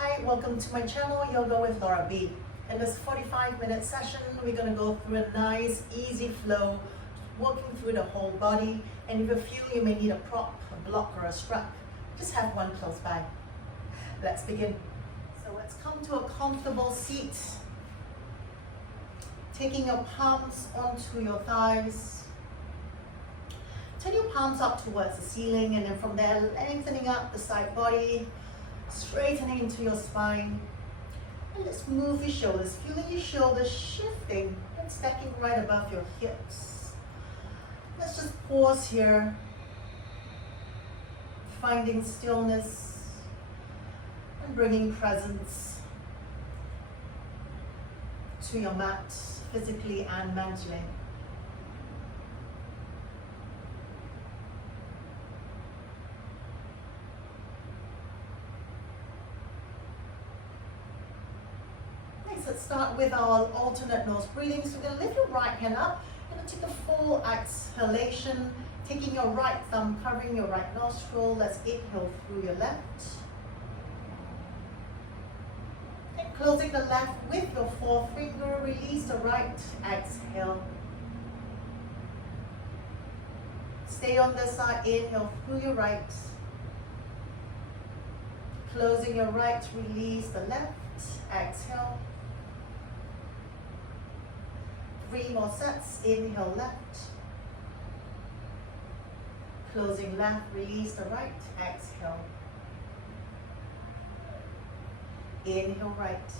Hi, welcome to my channel, Yoga with Laura B. In this 45-minute session, we're going to go through a nice, easy flow, working through the whole body. And if you feel you may need a prop, a block, or a strap, just have one close by. Let's begin. So let's come to a comfortable seat. Taking your palms onto your thighs. Turn your palms up towards the ceiling, and then from there, lengthening up the side body, straightening into your spine. And let's move your shoulders, feeling your shoulders shifting and stacking right above your hips. Let's just pause here, finding stillness and bringing presence to your mat, physically and mentally. Let's start with our alternate nose breathing. So we're going to lift your right hand up and take a full exhalation, taking your right thumb, covering your right nostril. Let's inhale through your left. And closing the left with your forefinger, release the right, exhale. Stay on this side, inhale through your right. Closing your right, release the left, exhale. 3 more sets, inhale left, closing left, release the right, exhale, inhale right,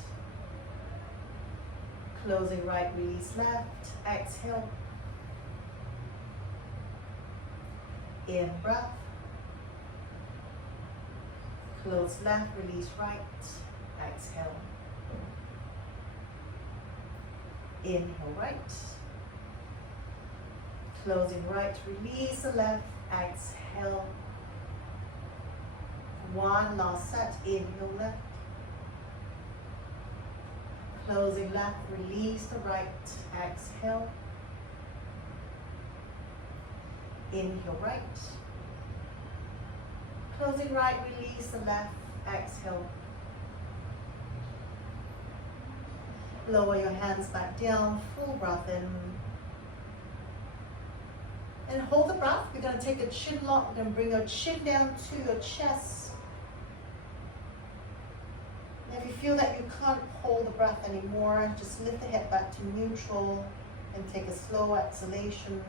closing right, release left, exhale, in breath, close left, release right, exhale. Inhale right, closing right, release the left, exhale. 1 last set, inhale left, closing left, release the right, exhale. Inhale right, closing right, release the left, exhale. Lower your hands back down, full breath in. And hold the breath. We're going to take a chin lock. We're going to bring your chin down to your chest. And if you feel that you can't hold the breath anymore, just lift the head back to neutral and take a slow exhalation.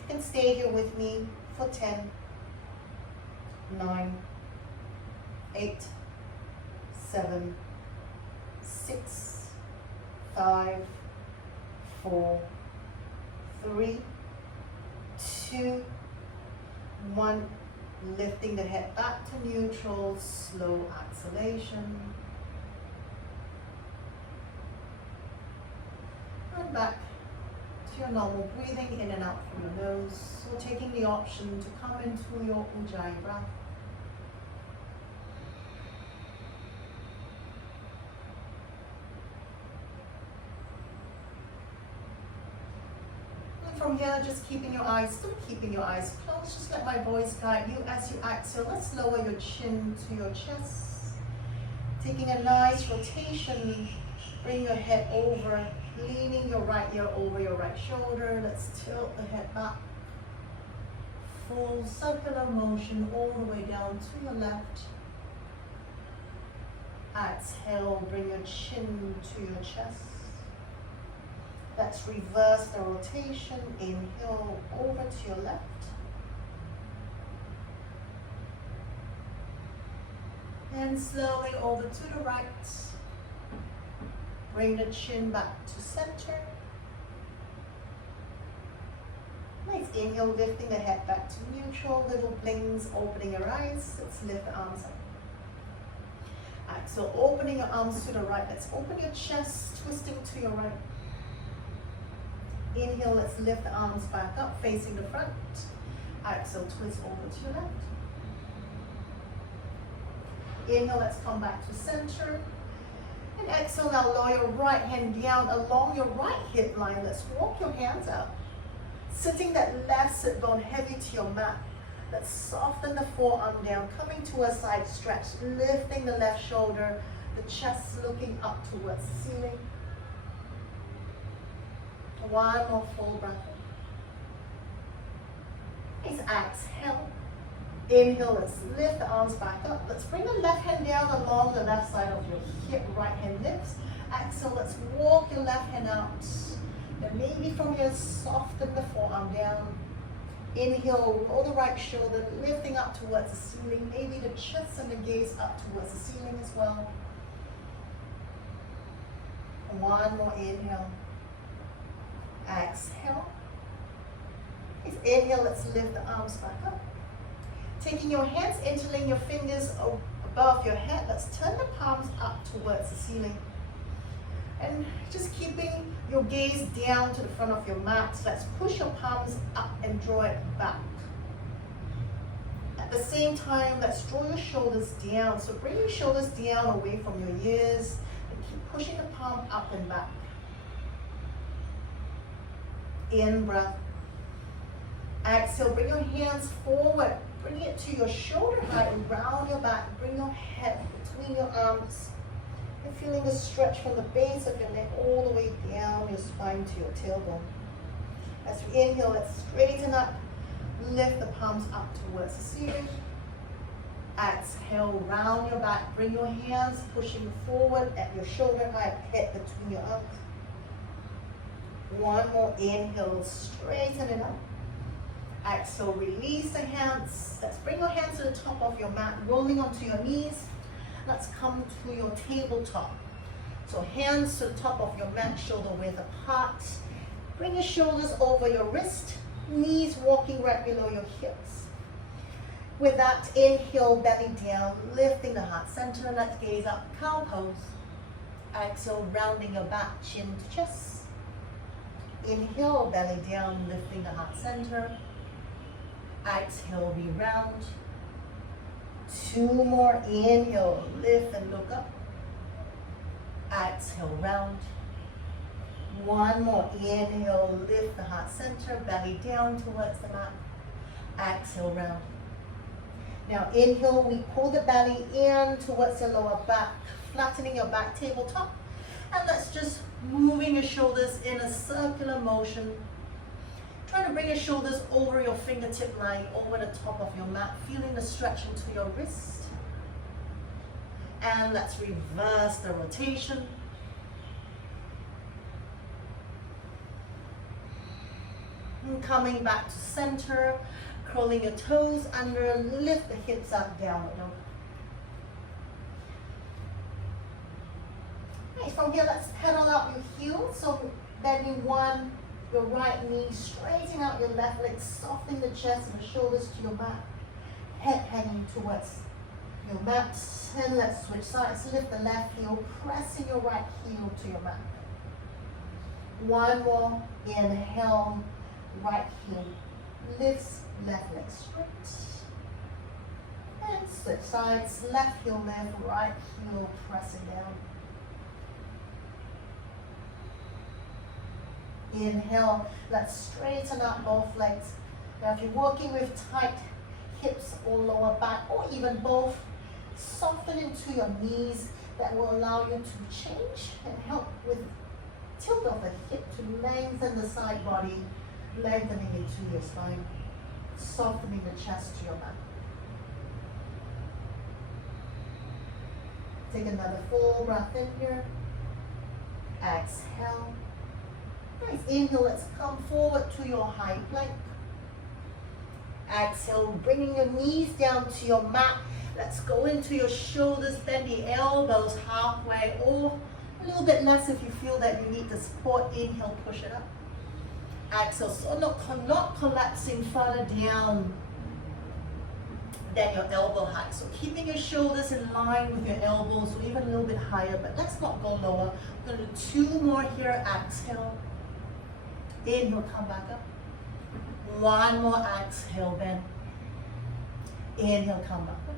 You can stay here with me for 10, 9, 8, 7, 6, 5, 4, 3, 2, 1. Lifting the head back to neutral, slow exhalation. And back to your normal breathing in and out from the nose. So taking the option to come into your Ujjayi breath. From here, just still keeping your eyes closed. Just let my voice guide you as you exhale. Let's lower your chin to your chest. Taking a nice rotation. Bring your head over, leaning your right ear over your right shoulder. Let's tilt the head back. Full circular motion all the way down to your left. Exhale, bring your chin to your chest. Let's reverse the rotation. Inhale over to your left. And slowly over to the right. Bring the chin back to center. Nice inhale, lifting the head back to neutral. Little blinks, opening your eyes. Let's lift the arms up. Exhale, opening your arms to the right. Let's open your chest, twisting to your right. Inhale, let's lift the arms back up, facing the front. Exhale, twist over to your left. Inhale, let's come back to center. And exhale, now lower your right hand down along your right hip line. Let's walk your hands out. Sitting that left sit bone heavy to your mat. Let's soften the forearm down, coming to a side stretch, lifting the left shoulder, the chest looking up towards the ceiling. One more full breath. Please exhale. Inhale, let's lift the arms back up. Let's bring the left hand down along the left side of your hip, right hand lifts. Exhale, let's walk your left hand out. And maybe from here, soften the forearm down. Inhale, roll the right shoulder, lifting up towards the ceiling. Maybe the chest and the gaze up towards the ceiling as well. One more inhale. Exhale. Please inhale, let's lift the arms back up. Taking your hands, interlacing your fingers above your head. Let's turn the palms up towards the ceiling. And just keeping your gaze down to the front of your mat. Let's push your palms up and draw it back. At the same time, let's draw your shoulders down. So bring your shoulders down away from your ears and keep pushing the palm up and back. In breath. Exhale, bring your hands forward. Bring it to your shoulder height and round your back. Bring your head between your arms. And feeling the stretch from the base of your neck all the way down your spine to your tailbone. As we inhale, let's straighten up. Lift the palms up towards the ceiling. Exhale, round your back. Bring your hands pushing forward at your shoulder height, head between your arms. One more inhale, straighten it up. Exhale, release the hands. Let's bring your hands to the top of your mat, rolling onto your knees. Let's come to your tabletop. So hands to the top of your mat, shoulder width apart. Bring your shoulders over your wrist, knees walking right below your hips. With that, inhale, belly down, lifting the heart center. Let's gaze up, cow pose. Exhale, rounding your back, chin to chest. Inhale, belly down, lifting the heart center. Exhale, we round. Two more, inhale, lift and look up. Exhale, round. One more, inhale, lift the heart center, belly down towards the mat. Exhale, round. Now inhale, we pull the belly in towards your lower back, flattening your back tabletop. And let's just moving your shoulders in a circular motion. Trying to bring your shoulders over your fingertip line, over the top of your mat, feeling the stretch into your wrist. And let's reverse the rotation. And coming back to center, curling your toes under, lift the hips up, downward dog. Right, from here, let's pedal out your heels. So bending your right knee, straighten out your left leg, softening the chest and the shoulders to your mat. Head hanging towards your mat. And let's switch sides. Lift the left heel, pressing your right heel to your mat. One more. Inhale, right heel lifts, left leg straight. And switch sides. Left heel lift, right heel pressing down. Inhale, let's straighten up both legs. Now if you're working with tight hips or lower back or even both, soften into your knees. That will allow you to change and help with tilt of the hip to lengthen the side body, lengthening into your spine, softening the chest to your mat. Take another full breath in here. Exhale. Nice. Inhale, let's come forward to your high plank. Exhale, bringing your knees down to your mat. Let's go into your shoulders, bend the elbows halfway or a little bit less if you feel that you need the support. Inhale, push it up. Exhale, so not collapsing further down than your elbow height. So keeping your shoulders in line with your elbows or even a little bit higher, but let's not go lower. We're going to do 2 more here. Exhale. Inhale, come back up. 1 more, exhale, bend. Inhale, come back up.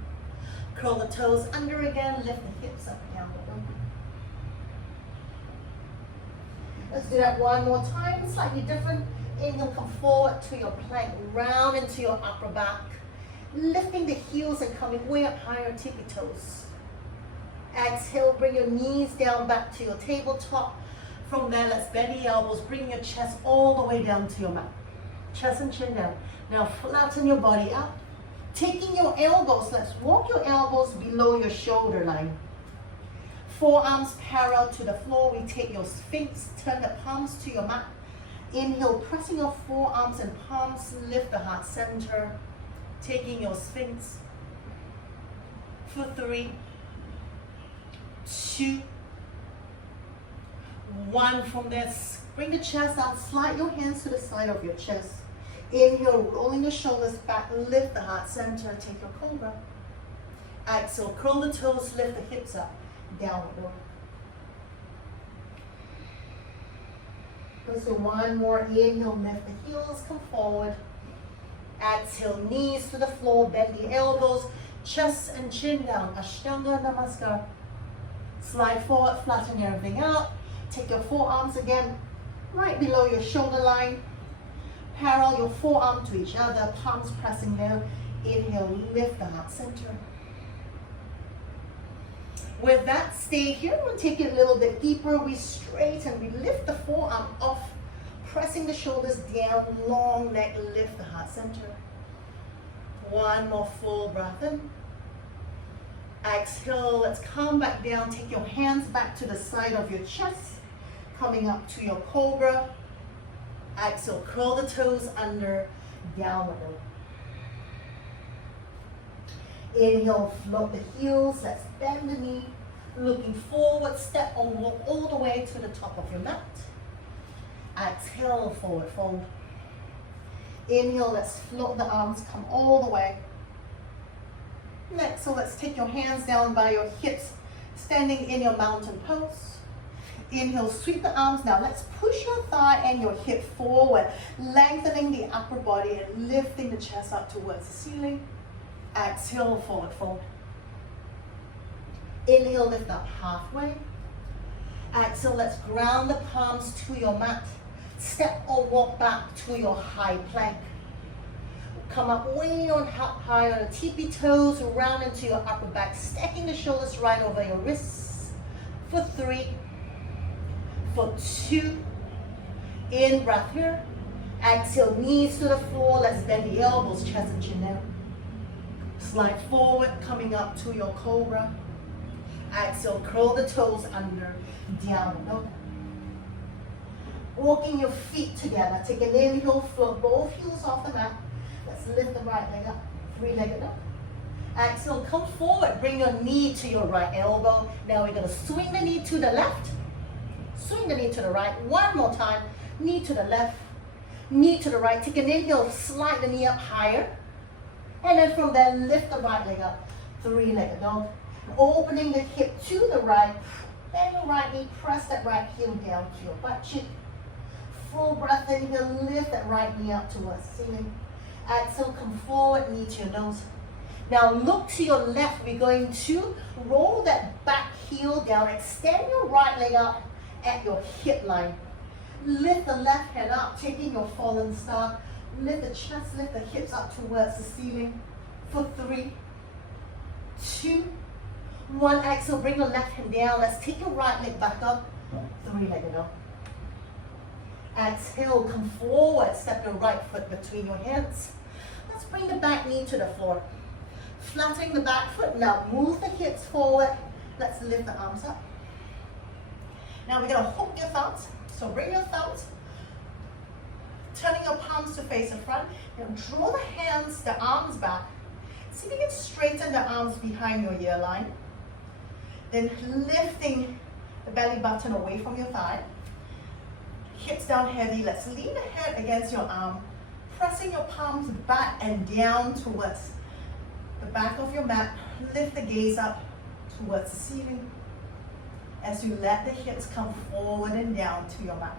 Curl the toes under again, lift the hips up, down. Let's do that 1 more time, slightly different. Inhale, come forward to your plank, round into your upper back. Lifting the heels and coming way up higher, tippy toes. Exhale, bring your knees down back to your tabletop. From there, let's bend the elbows, bring your chest all the way down to your mat. Chest and chin down. Now flatten your body up. Taking your elbows, let's walk your elbows below your shoulder line. Forearms parallel to the floor. We take your sphinx, turn the palms to your mat. Inhale, pressing your forearms and palms, lift the heart center. Taking your sphinx. For 3, 2, 1. From there, bring the chest out, slide your hands to the side of your chest. Inhale, rolling the shoulders back, lift the heart center, take your cobra. Exhale, curl the toes, lift the hips up, downward dog. Let's do one more. Inhale, lift the heels, come forward. Exhale, knees to the floor, bend the elbows, chest and chin down, Ashtanga Namaskar. Slide forward, flatten everything out. Take your forearms again, right below your shoulder line. Parallel your forearm to each other, palms pressing down. Inhale, lift the heart center. With that, stay here. We'll take it a little bit deeper. We straighten, we lift the forearm off, pressing the shoulders down, long neck, lift the heart center. One more full breath in. Exhale, let's come back down. Take your hands back to the side of your chest, coming up to your cobra. Exhale, curl the toes under, downward dog. Inhale, float the heels, let's bend the knee. Looking forward, step or walk all the way to the top of your mat. Exhale, forward fold. Inhale, let's float the arms, come all the way. Next, so let's take your hands down by your hips, standing in your mountain pose. Inhale, sweep the arms. Now let's push your thigh and your hip forward, lengthening the upper body and lifting the chest up towards the ceiling. Exhale, forward fold. Inhale, lift up halfway. Exhale, let's ground the palms to your mat. Step or walk back to your high plank. Come up way on high on the tippy toes, round into your upper back, stacking the shoulders right over your wrists. For 3, for 2, in breath here. Exhale, knees to the floor, let's bend the elbows, chest and chin down. Slide forward, coming up to your cobra. Exhale, curl the toes under, down dog. Walking your feet together, take an inhale, float both heels off the mat. Let's lift the right leg up, 3-legged dog. Exhale, come forward, bring your knee to your right elbow. Now we're gonna swing the knee to the left, swing the knee to the right. One more time, knee to the left, knee to the right. Take an inhale, slide the knee up higher. And then from there, lift the right leg up, 3-legged dog. Opening the hip to the right, bend your right knee, press that right heel down to your butt cheek. Full breath in here, lift that right knee up towards the ceiling. Exhale, come forward, knee to your nose. Now look to your left, we're going to roll that back heel down, extend your right leg up at your hip line. Lift the left hand up, taking your fallen star. Lift the chest, lift the hips up towards the ceiling. For 3, 2, 1. Exhale, bring your left hand down. Let's take your right leg back up. 3-legged dog. Exhale, come forward. Step your right foot between your hands. Let's bring the back knee to the floor. Flattening the back foot. Now move the hips forward. Let's lift the arms up. Now we're going to hook your thumbs. So bring your thumbs, turning your palms to face in front. Now draw the hands, the arms back. See if you can straighten the arms behind your ear line. Then lifting the belly button away from your thigh. Hips down heavy. Let's lean the head against your arm. Pressing your palms back and down towards the back of your mat. Lift the gaze up towards the ceiling as you let the hips come forward and down to your mat.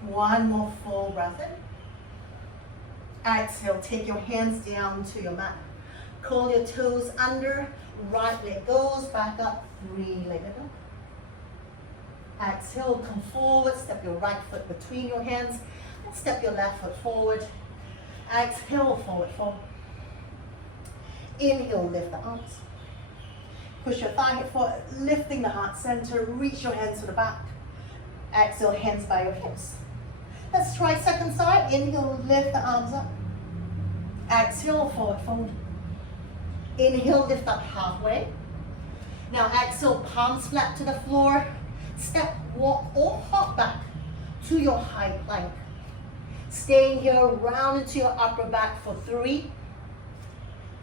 One more full breath in. Exhale, take your hands down to your mat. Curl your toes under, right leg goes back up, 3-legged dog. Exhale, come forward, step your right foot between your hands, and step your left foot forward. Exhale, forward fold. Inhale, lift the arms. Push your thigh hip forward, lifting the heart center. Reach your hands to the back. Exhale, hands by your hips. Let's try second side. Inhale, lift the arms up. Exhale, forward fold. Inhale, lift up halfway. Now exhale, palms flat to the floor. Step, walk, or hop back to your high plank. Staying here, round into your upper back for 3,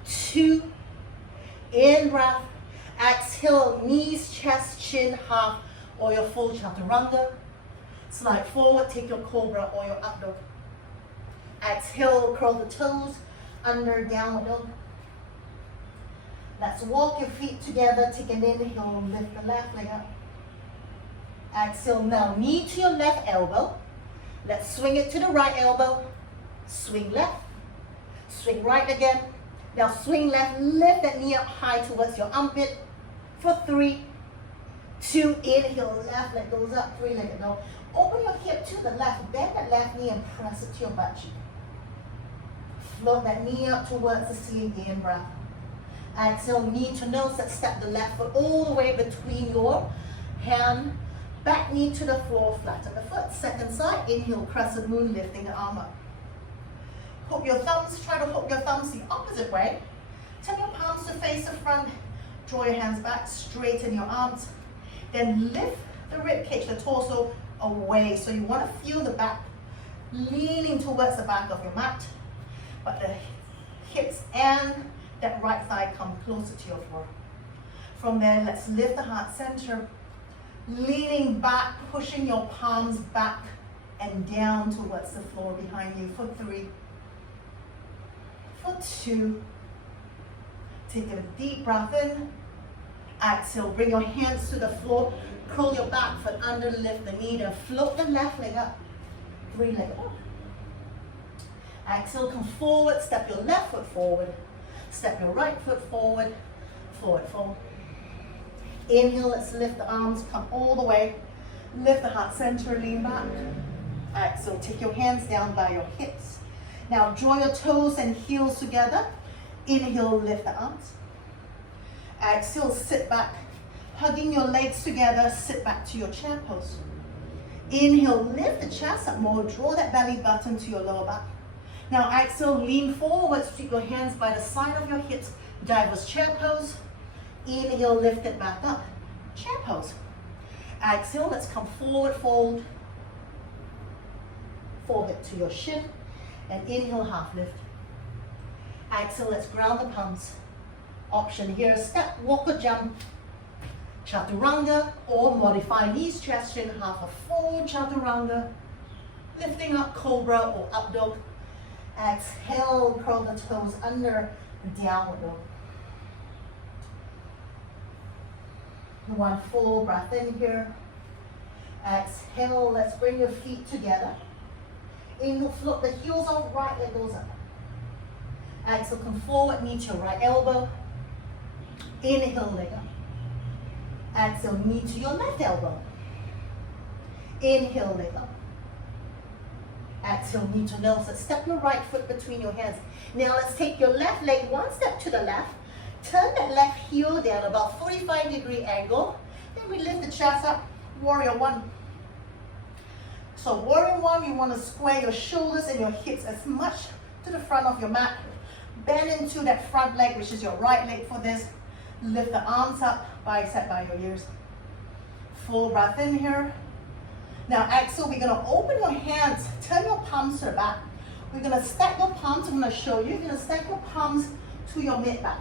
2, in breath. Exhale, knees, chest, chin, half, or your full chaturanga. Slide forward, take your cobra or your up dog. Exhale, curl the toes, under downward dog. Let's walk your feet together, take an inhale, lift the left leg up. Exhale, now knee to your left elbow. Let's swing it to the right elbow. Swing left, swing right again. Now swing left, lift that knee up high towards your armpit for 3, 2, inhale, left leg goes up, 3 leg go. Open your hip to the left, bend that left knee and press it to your butt cheek. Float that knee up towards the ceiling, in breath. Exhale, knee to nose, let's step the left foot all the way between your hand, back knee to the floor, flatten the foot. Second side, inhale, crescent moon, lifting the arm up. Hook your thumbs, try to hook your thumbs the opposite way. Turn your palms to face the front, draw your hands back, straighten your arms. Then lift the rib cage, the torso away. So you want to feel the back leaning towards the back of your mat, but the hips and that right thigh come closer to your floor. From there, let's lift the heart center, leaning back, pushing your palms back and down towards the floor behind you for 3, for 2. Take a deep breath in. Exhale, bring your hands to the floor, curl your back foot under, lift the knee, then float the left leg up, 3 leg up. Exhale, come forward, step your left foot forward, step your right foot forward, forward fold. Inhale, let's lift the arms, come all the way, lift the heart center, lean back. Exhale, take your hands down by your hips. Now draw your toes and heels together. Inhale, lift the arms. Exhale, sit back, hugging your legs together, sit back to your chair pose. Inhale, lift the chest up more, draw that belly button to your lower back. Now exhale, lean forward, sweep your hands by the side of your hips, diverse chair pose. Inhale, lift it back up, chair pose. Exhale, let's come forward, fold, forehead to your shin, and inhale, half lift. Exhale, let's ground the palms. Option here, step, walk or jump, chaturanga, or modify knees, chest, chin, half a full chaturanga, lifting up cobra or up dog. Exhale, curl the toes under, downward dog. One full breath in here. Exhale, let's bring your feet together. Inhale, float the heels off, right leg goes up. Exhale, come forward, knee to your right elbow. Inhale, leg up. Exhale, knee to your left elbow. Inhale, leg up. Exhale, knee to nose. Let's step your right foot between your hands. Now let's take your left leg one step to the left. Turn that left heel down about 45-degree angle. Then we lift the chest up, warrior 1. So warrior 1, you want to square your shoulders and your hips as much to the front of your mat. Bend into that front leg, which is your right leg for this. Lift the arms up, bicep by your ears. Full breath in here. Now exhale, we're going to open your hands, turn your palms to the back. We're going to stack your palms, I'm going to show you. You're going to stack your palms to your mid-back.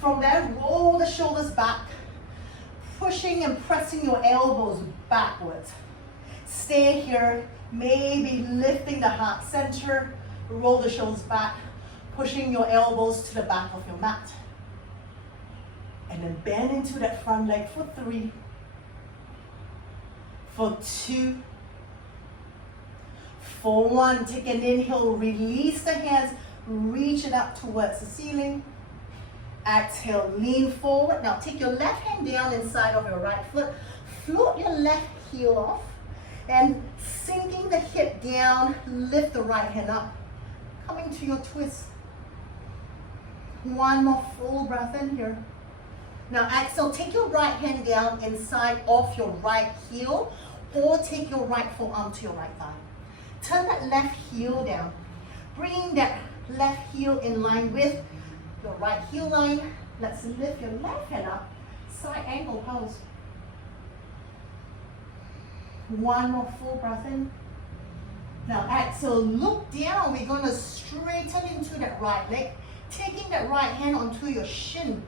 From there, roll the shoulders back, pushing and pressing your elbows backwards. Stay here, maybe lifting the heart center, roll the shoulders back, pushing your elbows to the back of your mat. And then bend into that front leg for 3, for 2, for 1. Take an inhale, release the hands, reach it up towards the ceiling. Exhale, lean forward. Now take your left hand down inside of your right foot. Float your left heel off. And sinking the hip down, lift the right hand up. Coming to your twist. One more full breath in here. Now exhale, take your right hand down inside of your right heel, or take your right forearm to your right thigh. Turn that left heel down. Bring that left heel in line with your right heel line. Let's lift your left hand up. Side angle pose. One more full breath in. Now exhale, look down. We're going to straighten into that right leg. Taking that right hand onto your shin.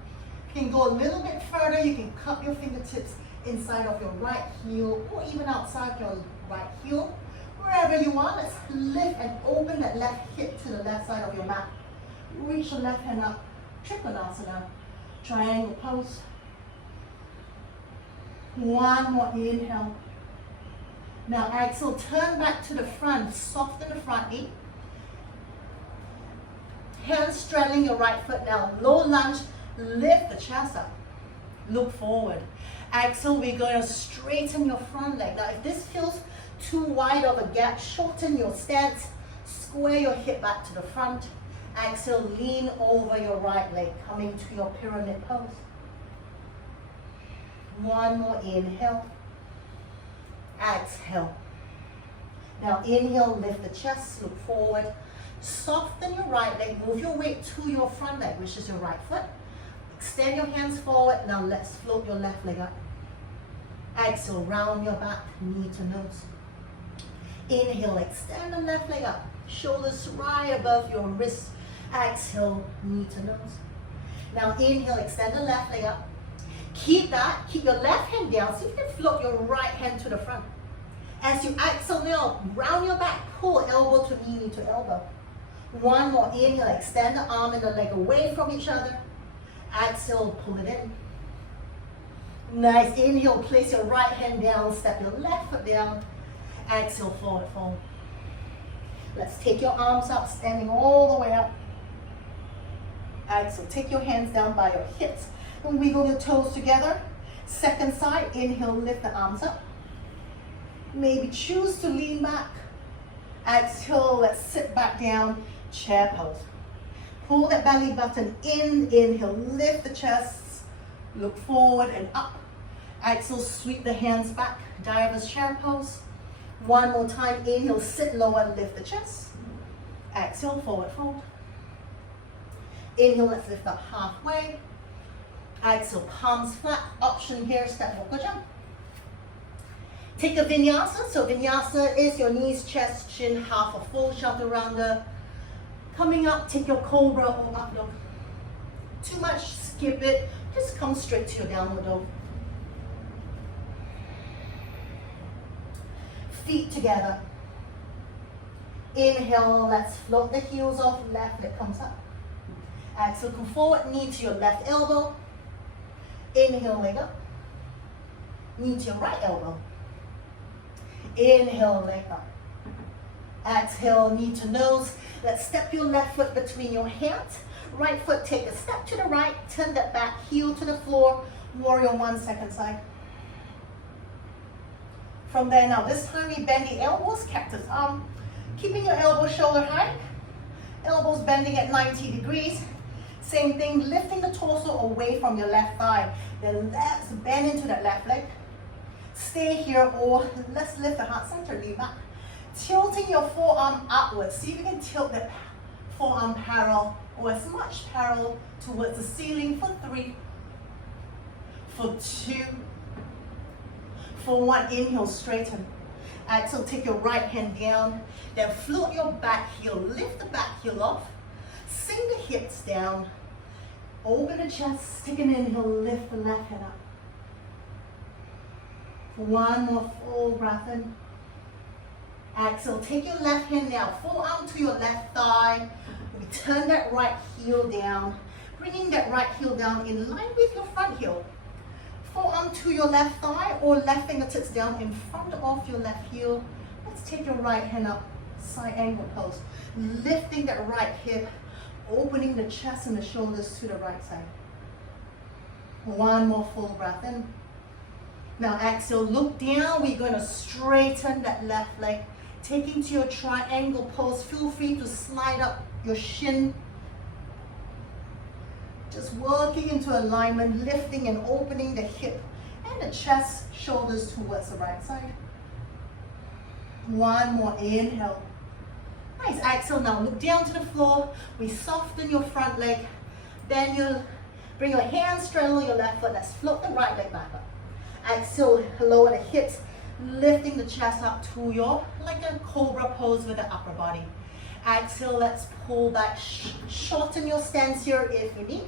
You can go a little bit further. You can cup your fingertips inside of your right heel or even outside your right heel. Wherever you want, let's lift and open that left hip to the left side of your mat. Reach the left hand up. Trikonasana. Triangle pose. One more inhale. Now exhale, turn back to the front. Soften the front knee. Hands straddling your right foot now. Low lunge. Lift the chest up. Look forward. Exhale, we're going to straighten your front leg. Now, if this feels too wide of a gap, shorten your stance. Square your hip back to the front. Exhale, lean over your right leg, coming to your pyramid pose. One more inhale. Exhale. Now, inhale, lift the chest, look forward. Soften your right leg, move your weight to your front leg, which is your right foot. Extend your hands forward. Now let's float your left leg up. Exhale, round your back, knee to nose. Inhale, extend the left leg up. Shoulders right above your wrist. Exhale, knee to nose. Now inhale, extend the left leg up. Keep that, keep your left hand down so you can float your right hand to the front. As you exhale now, round your back, pull elbow to knee, knee to elbow. One more inhale, extend the arm and the leg away from each other. Exhale, pull it in. Nice, inhale, place your right hand down, step your left foot down. Exhale, forward fold. Let's take your arms up, standing all the way up. Exhale, take your hands down by your hips and wiggle your toes together. Second side, inhale, lift the arms up. Maybe choose to lean back. Exhale, let's sit back down, chair pose. Pull that belly button in, inhale, lift the chest, look forward and up. Exhale, sweep the hands back, diver's chair pose. One more time, inhale, sit lower, lift the chest. Exhale, forward fold. Inhale, let's lift up halfway. Exhale, palms flat, option here, step vocal jump. Take a vinyasa. So vinyasa is your knees, chest, chin, half a full chaturanga. Coming up, take your cobra or up dog. Too much, skip it. Just come straight to your downward dog. Feet together. Inhale, let's float the heels off, left leg comes up. Exhale, come forward, knee to your left elbow. Inhale, leg up. Knee to your right elbow. Inhale, leg up. Exhale, knee to nose. Let's step your left foot between your hands. Right foot, take a step to the right. Turn that back heel to the floor. Warrior one, second side. From there now, this time we bend the elbows, cactus arm. Keeping your elbows shoulder height. Elbows bending at 90 degrees. Same thing, lifting the torso away from your left thigh. Then let's bend into that left leg. Stay here, or let's lift the heart center, lean back. Tilting your forearm upwards. See if you can tilt that forearm parallel or as much parallel towards the ceiling for 3, for 2, for 1. Inhale, straighten. Exhale, take your right hand down. Then float your back heel. Lift the back heel off. Sink the hips down. Open the chest. Take an inhale. Lift the left hand up. One more full breath in. Exhale, take your left hand now, forearm to your left thigh. We turn that right heel down, bringing that right heel down in line with your front heel. Forearm to your left thigh or left fingertips down in front of your left heel. Let's take your right hand up, side angle pose. Lifting that right hip, opening the chest and the shoulders to the right side. One more full breath in. Now exhale, look down. We're going to straighten that left leg. Taking to your triangle pose, feel free to slide up your shin. Just working into alignment, lifting and opening the hip and the chest, shoulders towards the right side. One more inhale. Nice, exhale now, look down to the floor. We soften your front leg. Then you'll bring your hands, straddle your left foot. Let's float the right leg back up. Exhale, lower the hips, lifting the chest up to your, like a cobra pose with the upper body. Exhale, let's pull back, shorten your stance here if you need.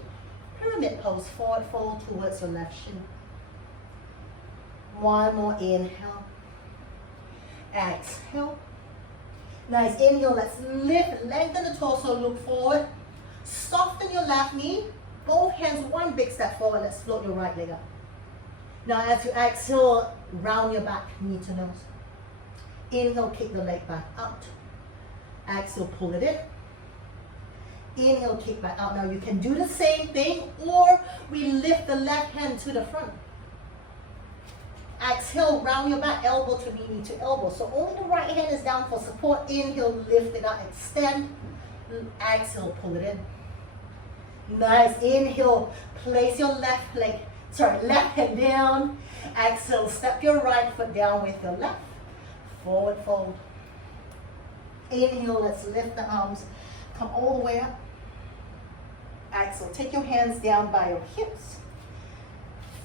Pyramid pose, forward fold towards your left shin. One more inhale. Exhale. Nice, inhale, let's lift, lengthen the torso, look forward. Soften your left knee, both hands, one big step forward, let's float your right leg up. Now as you exhale, round your back, knee to nose. Inhale, kick the leg back out. Exhale, pull it in. Inhale, kick back out. Now you can do the same thing, or we lift the left hand to the front. Exhale, round your back, elbow to knee, knee to elbow. So only the right hand is down for support. Inhale, lift it up, extend. Exhale, pull it in. Nice, inhale, place your left hand down. Exhale, step your right foot down with your left. Forward fold. Inhale, let's lift the arms. Come all the way up. Exhale, take your hands down by your hips.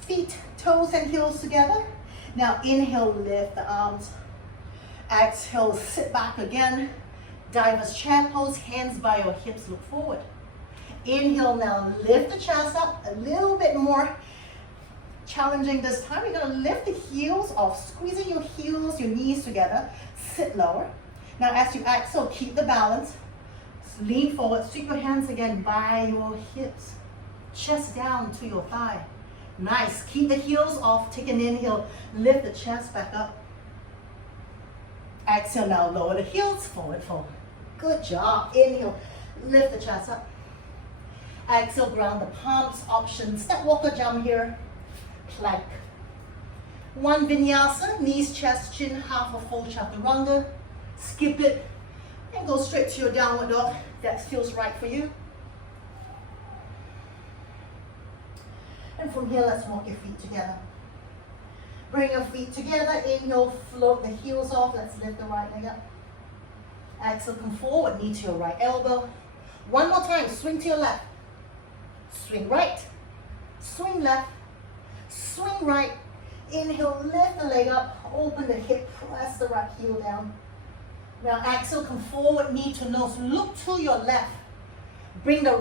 Feet, toes and heels together. Now inhale, lift the arms. Exhale, sit back again. Diver's chair pose, hands by your hips, look forward. Inhale, now lift the chest up a little bit more. Challenging this time, you're gonna lift the heels off, squeezing your heels, your knees together, sit lower. Now as you exhale, keep the balance. Lean forward, sweep your hands again by your hips. Chest down to your thigh. Nice, keep the heels off, take an inhale, lift the chest back up. Exhale, now lower the heels, forward fold. Good job, inhale, lift the chest up. Exhale, ground the palms, option, step walker jump here, plank. One vinyasa, knees, chest, chin, half a full chaturanga. Skip it and go straight to your downward dog. That feels right for you. And from here, let's walk your feet together. Bring your feet together, inhale, float the heels off. Let's lift the right leg up. Exhale, come forward, knee to your right elbow. One more time, swing to your left. Swing right, swing left, swing right. Inhale, lift the leg up, open the hip, press the right heel down. Now exhale, come forward, knee to nose, look to your left. Bring the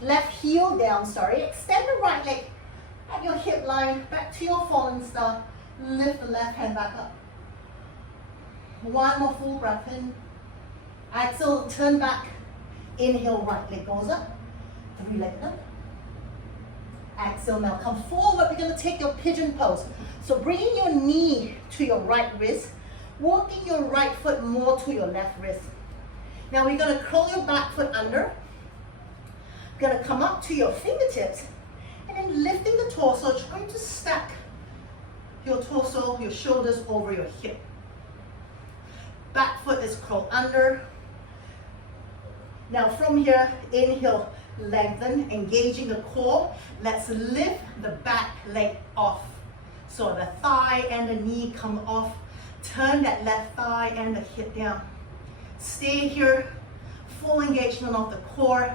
left heel down, extend the right leg at your hip line, back to your fallen star. Lift the left hand back up. One more full breath in. Exhale, turn back. Inhale, right leg goes up. 3 legs up. Exhale, now come forward. We're going to take your pigeon pose. So bringing your knee to your right wrist, walking your right foot more to your left wrist. Now we're going to curl your back foot under. We're going to come up to your fingertips and then lifting the torso, trying to stack your torso, your shoulders over your hip. Back foot is curled under. Now from here, inhale, lengthen, engaging the core. Let's lift the back leg off. So the thigh and the knee come off. Turn that left thigh and the hip down. Stay here, full engagement of the core.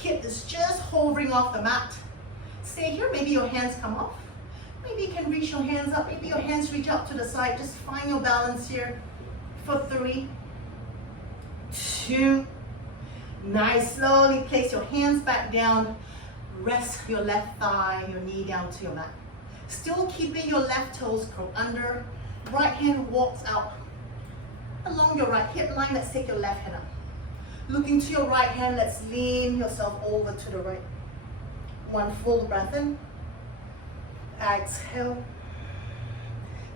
Hip is just hovering off the mat. Stay here, maybe your hands come off. Maybe you can reach your hands up, maybe your hands reach out to the side. Just find your balance here for 3, 2, nice. Slowly place your hands back down. Rest your left thigh, your knee down to your mat. Still keeping your left toes curled under. Right hand walks out along your right hip line. Let's take your left hand up. Looking to your right hand, let's lean yourself over to the right. One full breath in. Exhale.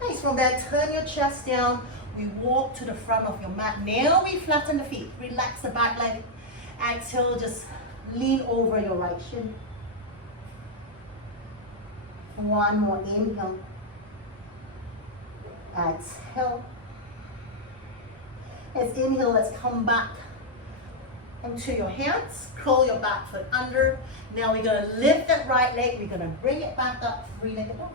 Nice, from there, turn your chest down. We walk to the front of your mat. Now we flatten the feet. Relax the back leg. Exhale, just lean over your right shin. One more inhale. Exhale. As inhale, let's come back onto your hands, curl your back foot under. Now we're going to lift that right leg, we're going to bring it back up, three-legged dog.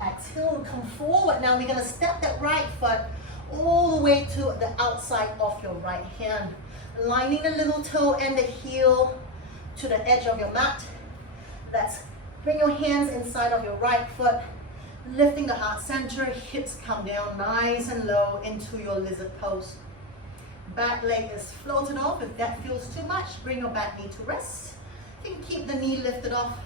Exhale, come forward. Now we're going to step that right foot all the way to the outside of your right hand. Lining the little toe and the heel to the edge of your mat. Let's bring your hands inside of your right foot, lifting the heart center, hips come down nice and low into your lizard pose. Back leg is floated off. If that feels too much, bring your back knee to rest. You can keep the knee lifted off.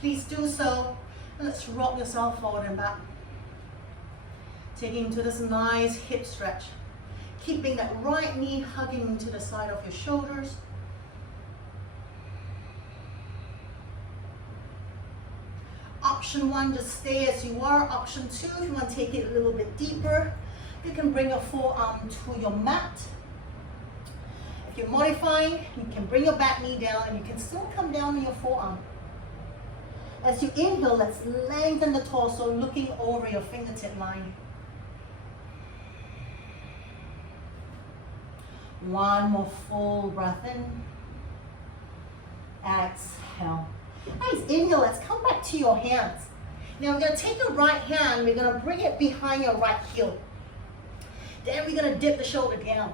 Please do so. And let's rock yourself forward and back. Taking into this nice hip stretch. Keeping that right knee hugging into the side of your shoulders. Option 1, just stay as you are. Option 2, if you want to take it a little bit deeper, you can bring your forearm to your mat. If you're modifying, you can bring your back knee down and you can still come down on your forearm. As you inhale, let's lengthen the torso, looking over your fingertip line. One more full breath in. Exhale. Nice. Inhale, let's come back to your hands. Now we're going to take your right hand, we're going to bring it behind your right heel. Then we're going to dip the shoulder down.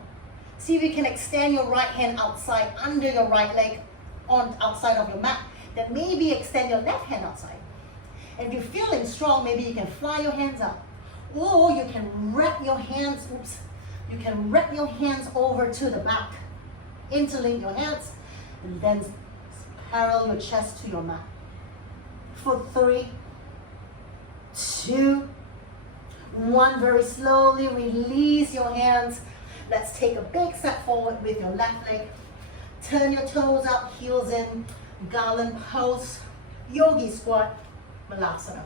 See if you can extend your right hand outside, under your right leg, on outside of your mat. Then maybe extend your left hand outside. And if you're feeling strong, maybe you can fly your hands up. Or you can wrap your hands, you can wrap your hands over to the mat. Interlink your hands, and then parallel your chest to your mat. For 3, 2, 1. Very slowly release your hands. Let's take a big step forward with your left leg. Turn your toes up, heels in, garland pose, yogi squat, malasana.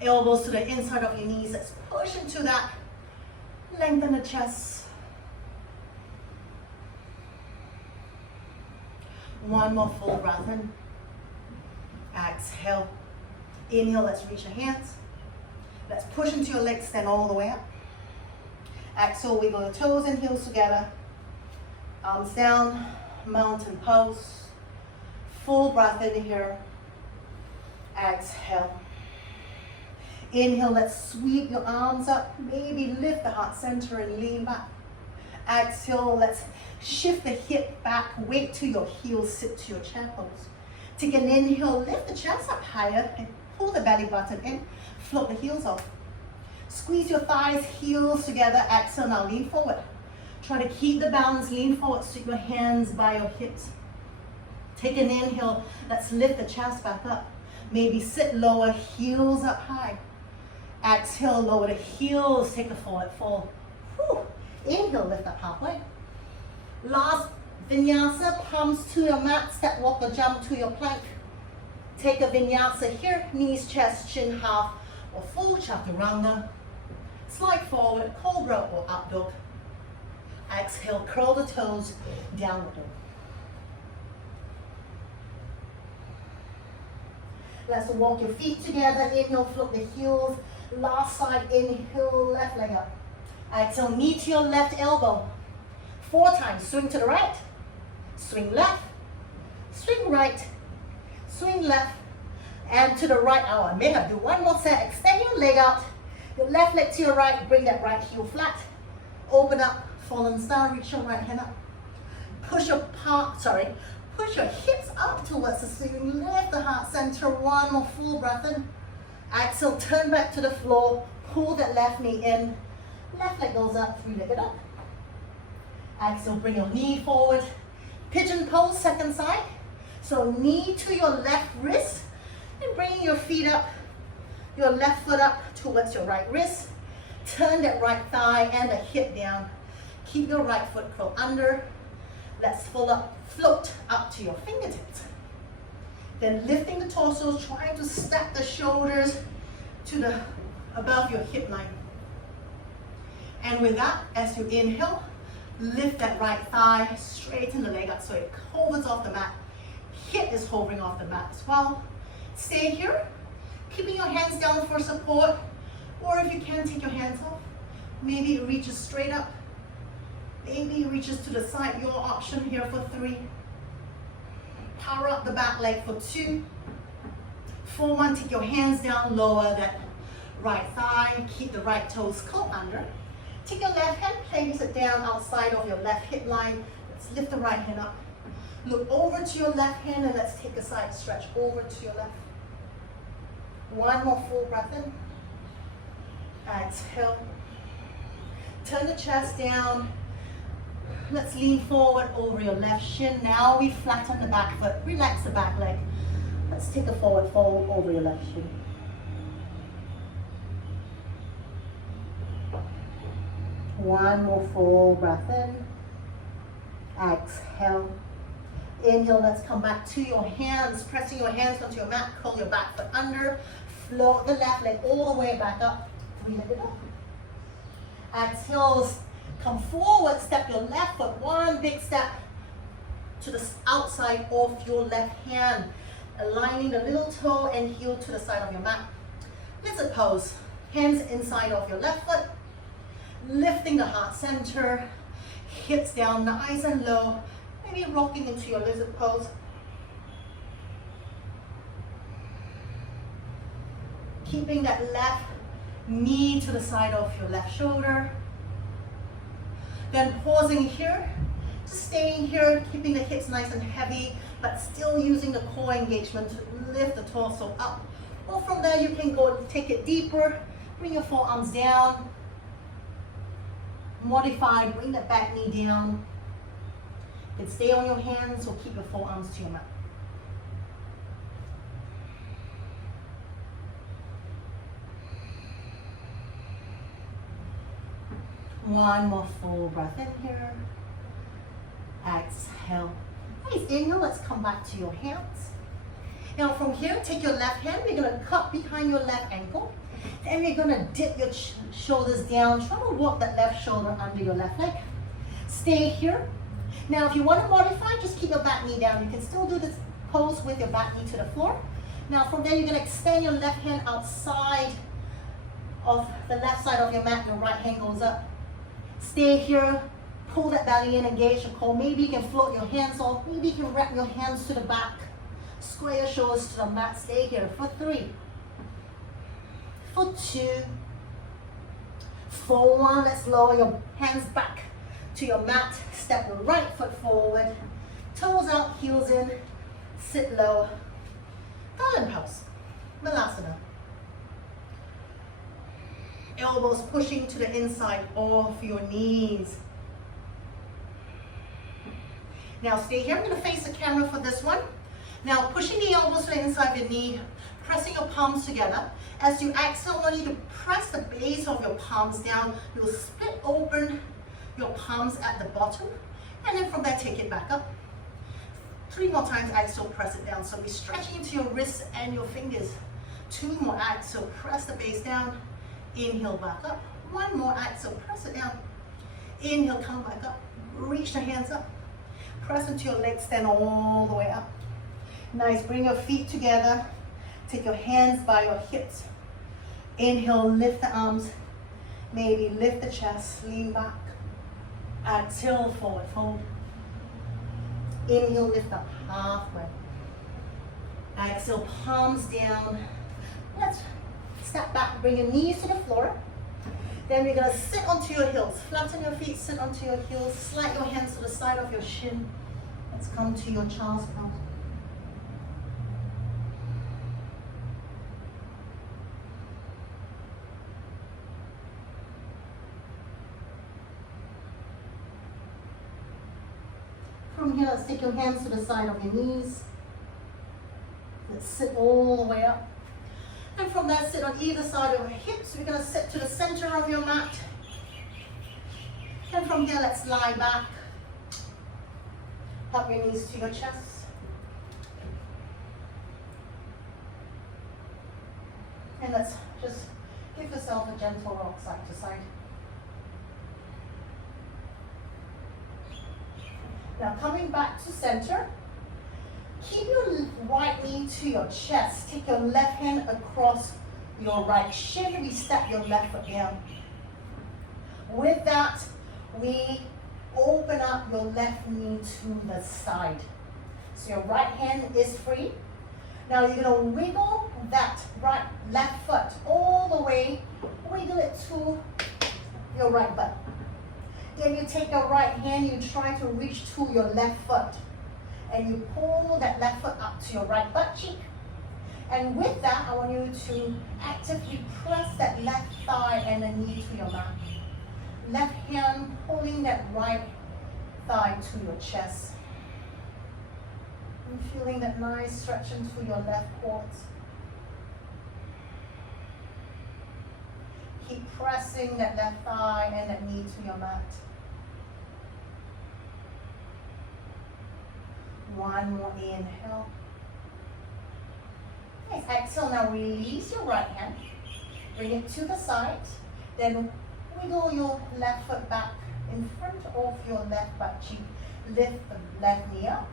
Elbows to the inside of your knees. Let's push into that. Lengthen the chest. One more full breath in. Exhale. Inhale, let's reach your hands. Let's push into your legs, stand all the way up. Exhale, wiggle the toes and heels together. Arms down, mountain pose. Full breath in here. Exhale. Inhale, let's sweep your arms up. Maybe lift the heart center and lean back. Exhale, let's shift the hip back, weight to your heels, sit to your chair pose. Take an inhale, lift the chest up higher and pull the belly button in, float the heels off. Squeeze your thighs, heels together. Exhale, now lean forward. Try to keep the balance, lean forward, sweep your hands by your hips. Take an inhale, let's lift the chest back up. Maybe sit lower, heels up high. Exhale, lower the heels, take a forward fold. Whew. Inhale, lift up halfway. Last vinyasa, palms to your mat, step, walk or jump to your plank. Take a vinyasa here, knees, chest, chin, half or full chaturanga. Slide forward, cobra or up dog. Exhale, curl the toes, downward dog. Let's walk your feet together. Inhale, float the heels. Last side, inhale, left leg up. Exhale, knee to your left elbow. 4 times, swing to the right, swing left, swing right, swing left, and to the right. Oh, I may have to do one more set. Extend your leg out, your left leg to your right, bring that right heel flat. Open up, fallen star, reach your right hand up. Push your push your hips up towards the ceiling, lift the heart center, one more full breath in. Exhale, turn back to the floor, pull that left knee in, left leg goes up, 3-legged up. Exhale, bring your knee forward, pigeon pose, second side. So knee to your left wrist, and bringing your feet up, your left foot up towards your right wrist. Turn that right thigh and the hip down. Keep your right foot curled under. Let's float up to your fingertips. Then lifting the torso, trying to stack the shoulders to above your hip line. And with that, as you inhale, lift that right thigh, straighten the leg up so it hovers off the mat. Hip is hovering off the mat as well. Stay here, keeping your hands down for support, or if you can, take your hands off. Maybe it reaches straight up. Maybe reaches to the side, your option here for 3. Power up the back leg for 2. For 1, take your hands down, lower that right thigh, keep the right toes caught under. Take your left hand, place it down outside of your left hip line. Let's lift the right hand up. Look over to your left hand and let's take a side stretch over to your left. 1 more full breath in. Exhale. Turn the chest down. Let's lean forward over your left shin. Now we flatten the back foot. Relax the back leg. Let's take a forward fold over your left shin. One more full breath in. Exhale. Inhale, let's come back to your hands. Pressing your hands onto your mat. Curl your back foot under. Float the left leg all the way back up. 3-legged up. Exhale, come forward. Step your left foot. 1 big step to the outside of your left hand. Aligning the little toe and heel to the side of your mat. Lizard pose. Hands inside of your left foot. Lifting the heart center. Hips down nice and low. Maybe rocking into your lizard pose. Keeping that left knee to the side of your left shoulder. Then pausing here. Just staying here, keeping the hips nice and heavy, but still using the core engagement to lift the torso up. Or from there, you can go take it deeper. Bring your forearms down. Modify, bring that back knee down. You can stay on your hands or keep your forearms to your mat. One more full breath in here. Exhale. Nice. Inhale, let's come back to your hands. Now from here, take your left hand. We're going to cup behind your left ankle. Then we're going to dip your shoulders down. Try to walk that left shoulder under your left leg. Stay here. Now if you want to modify, just keep your back knee down. You can still do this pose with your back knee to the floor. Now from there, you're going to extend your left hand outside of the left side of your mat. Your right hand goes up. Stay here. Pull that belly in, engage the core. Maybe you can float your hands off. Maybe you can wrap your hands to the back. Square your shoulders to the mat. Stay here for 3. For 2. For 1. Let's lower your hands back to your mat. Step the right foot forward. Toes out, heels in. Sit low. Garland pose. Malasana. Elbows pushing to the inside of your knees. Now stay here. I'm going to face the camera for this one. Now pushing the elbows to the inside of your knee, pressing your palms together. As you exhale, I want you to press the base of your palms down. You'll split open your palms at the bottom, and then from there take it back up. 3 more times, exhale, press it down. So be stretching into your wrists and your fingers. 2 more, exhale, press the base down. Inhale, back up. 1 more, exhale, press it down. Inhale, come back up. Reach the hands up. Press into your legs, stand all the way up. Nice, bring your feet together. Take your hands by your hips. Inhale, lift the arms. Maybe lift the chest, lean back. Exhale, forward fold. Inhale, lift up halfway. Exhale, palms down. Let's step back, bring your knees to the floor. Then we're going to sit onto your heels. Flatten your feet, sit onto your heels. Slide your hands to the side of your shin. Let's come to your child's pose. From here, let's take your hands to the side of your knees. Let's sit all the way up. And from there, sit on either side of your hips. We're going to sit to the center of your mat. And from there, let's lie back. Up your knees to your chest. And let's just give yourself a gentle rock side to side. Now coming back to center. Keep your right knee to your chest. Take your left hand across your right shin. We step your left foot down. With that, we open up your left knee to the side. So your right hand is free. Now you're gonna wiggle that left foot all the way, wiggle it to your right butt. Then you take your right hand, you try to reach to your left foot. And you pull that left foot up to your right butt cheek. And with that, I want you to actively press that left thigh and the knee to your mat. Left hand pulling that right thigh to your chest. And feeling that nice stretch into your left quads. Keep pressing that left thigh and that knee to your mat. One more inhale. Nice. Exhale, now release your right hand. Bring it to the side. Then wiggle your left foot back in front of your left butt cheek. Lift the left knee up.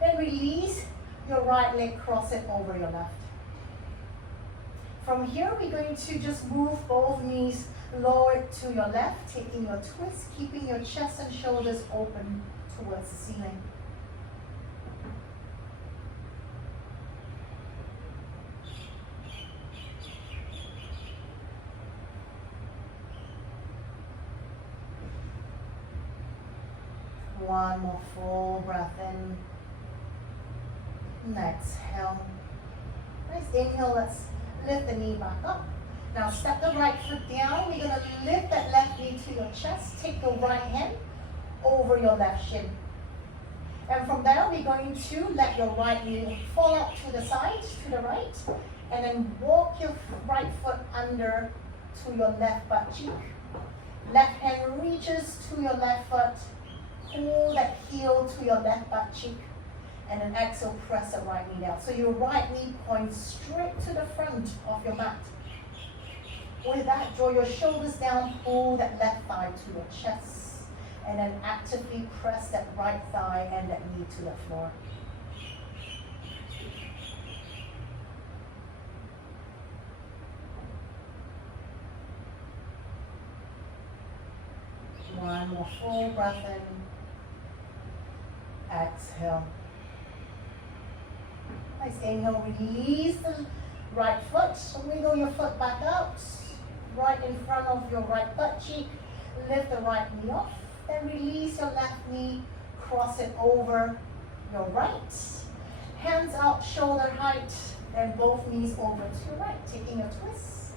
Then release your right leg, cross it over your left. From here, we're going to just move both knees lower to your left, taking your twist, keeping your chest and shoulders open towards the ceiling. One more full breath in. And exhale. Nice inhale, let's lift the knee back up. Now step the right foot down. We're going to lift that left knee to your chest. Take your right hand over your left shin. And from there, we're going to let your right knee fall out to the side, to the right. And then walk your right foot under to your left butt cheek. Left hand reaches to your left foot. Pull that heel to your left butt cheek. And then exhale, press the right knee down. So your right knee points straight to the front of your mat. With that, draw your shoulders down, pull that left thigh to your chest. And then actively press that right thigh and that knee to the floor. One more full breath in. Exhale. Nice inhale, release the right foot. Wiggle your foot back out, right in front of your right butt cheek. Lift the right knee off. Then release your left knee, cross it over your right. Hands out, shoulder height, and both knees over to your right. Taking a twist.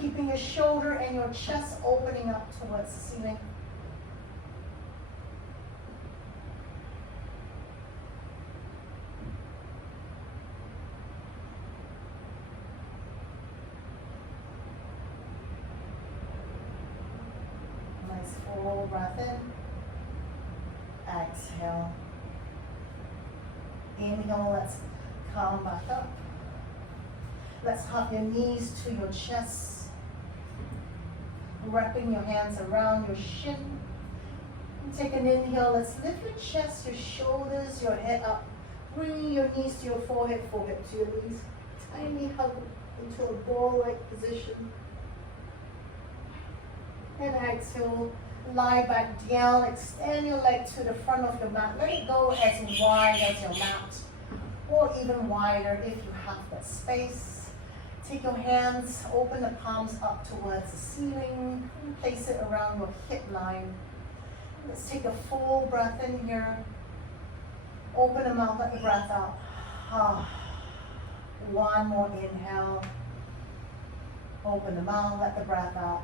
Keeping your shoulder and your chest opening up towards the ceiling. Full breath in. Exhale. Inhale, let's come back up. Let's hug your knees to your chest. Wrapping your hands around your shin. And take an inhale, let's lift your chest, your shoulders, your head up. Bring your knees to your forehead to your knees. Tiny hug into a ball-like position. And exhale. Lie back down, extend your leg to the front of your mat. Let it go as wide as your mat, or even wider if you have that space. Take your hands, open the palms up towards the ceiling, and place it around your hip line. Let's take a full breath in here. Open the mouth, let the breath out. One more inhale. Open the mouth, let the breath out.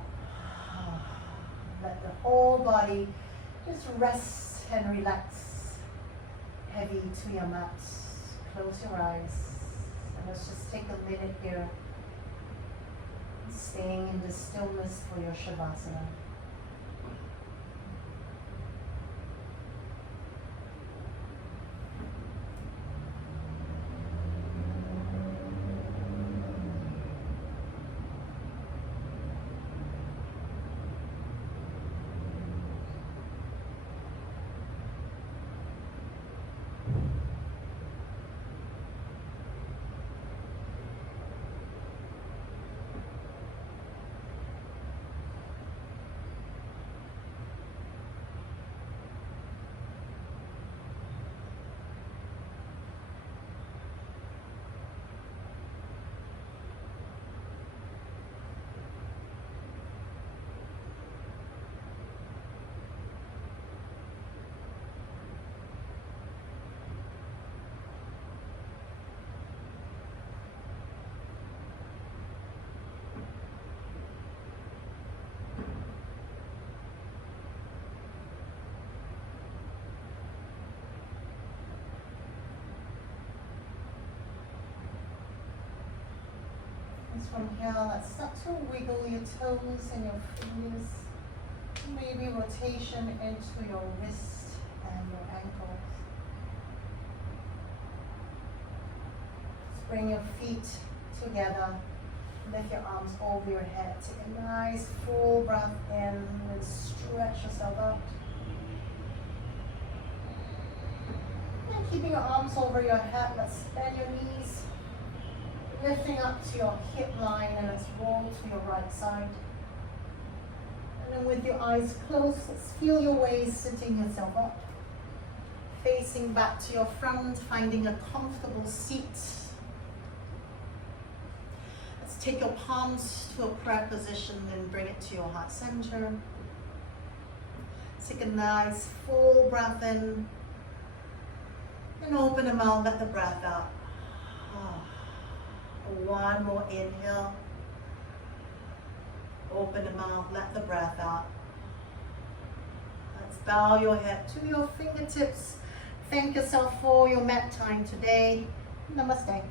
Let the whole body just rest and relax. Heavy to your mat. Close your eyes. And let's just take a minute here. Staying in the stillness for your Shavasana. From here, let's start to wiggle your toes and your fingers. Maybe rotation into your wrist and your ankles. Just bring your feet together. Lift your arms over your head. Take a nice full breath in and stretch yourself out. And keeping your arms over your head, let's bend your knees. Lifting up to your hip line and let's roll to your right side. And then with your eyes closed, let's feel your way sitting yourself up. Facing back to your front, finding a comfortable seat. Let's take your palms to a prayer position and bring it to your heart center. Take a nice full breath in. And open the mouth, let the breath out. One more inhale. Open the mouth, let the breath out. Let's bow your head to your fingertips. Thank yourself for your mat time today. Namaste.